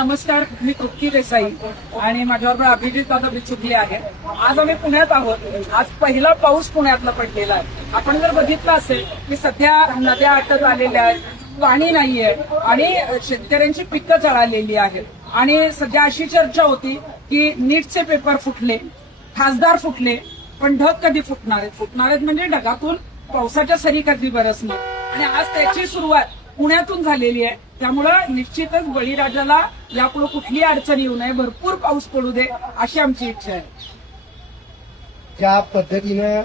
नमस्कार, मी तृप्ती देसाई आणि माझ्याबरोबर अभिजित दादा बिचुकले आहे. आज आम्ही पुण्यात आहोत. आज पहिला पाऊस पुण्यातला पडलेला आहे. आपण जर बघितलं असेल की सध्या नद्या आटत आलेल्या आहेत, पाणी नाहीये आणि शेतकऱ्यांची पिकं जळालेली आहेत. आणि सध्या अशी चर्चा होती की नीटचे पेपर फुटले, खासदार फुटले, पण ढग कधी फुटणार आहेत? फुटणार आहेत म्हणजे ढगातून पावसाच्या सरी कधी बरसणार. आणि आज त्याची सुरुवात पुण्यातून झालेली आहे. त्यामुळं निश्चितच बळीराजाला यापुढे कुठली अडचण येऊ नये, भरपूर पाऊस पडू दे अशी आमची इच्छा आहे. ज्या पद्धतीनं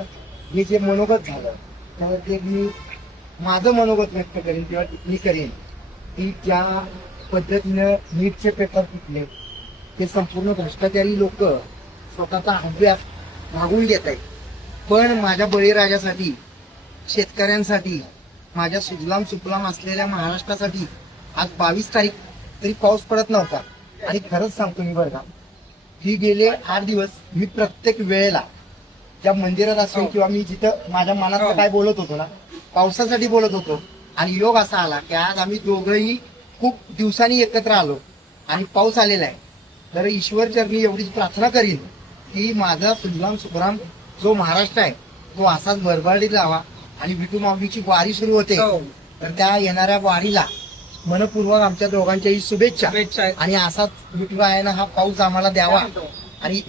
हे जे मनोगत झालं त्यावर ते मी माझं मनोगत व्यक्त करेन किंवा मी करेन की ज्या पद्धतीनं नीटचे पेपर फुटले ते संपूर्ण भ्रष्टाचारी लोक स्वतःचा अभ्यास मागून घेत आहेत. पण माझ्या बळीराजासाठी, शेतकऱ्यांसाठी, माझ्या सुजलाम सुफलाम असलेल्या महाराष्ट्रासाठी आज 22 तारीख तरी पाऊस पडत नव्हता. आणि खरंच सांगतो मी बरं का, ही गेले 8 दिवस मी प्रत्येक वेळेला ज्या मंदिरात असेल किंवा मी जिथं माझ्या मनात काय बोलत होतो ना, पावसासाठी बोलत होतो. आणि योग असा आला की आज आम्ही दोघंही खूप दिवसांनी एकत्र आलो आणि पाऊस आलेला आहे. तर ईश्वर चरणी एवढीच प्रार्थना करीन की माझा सुजलाम सुफलाम जो महाराष्ट्र आहे तो असाच भरभराटीत लावा. आणि विठू माऊलीची वारी सुरू होते, तर त्या येणाऱ्या वारीला मनपूर्वक आमच्या दोघांच्याही शुभेच्छा. आणि असाच विठुरायानं हा पाऊस आम्हाला द्यावा. आणि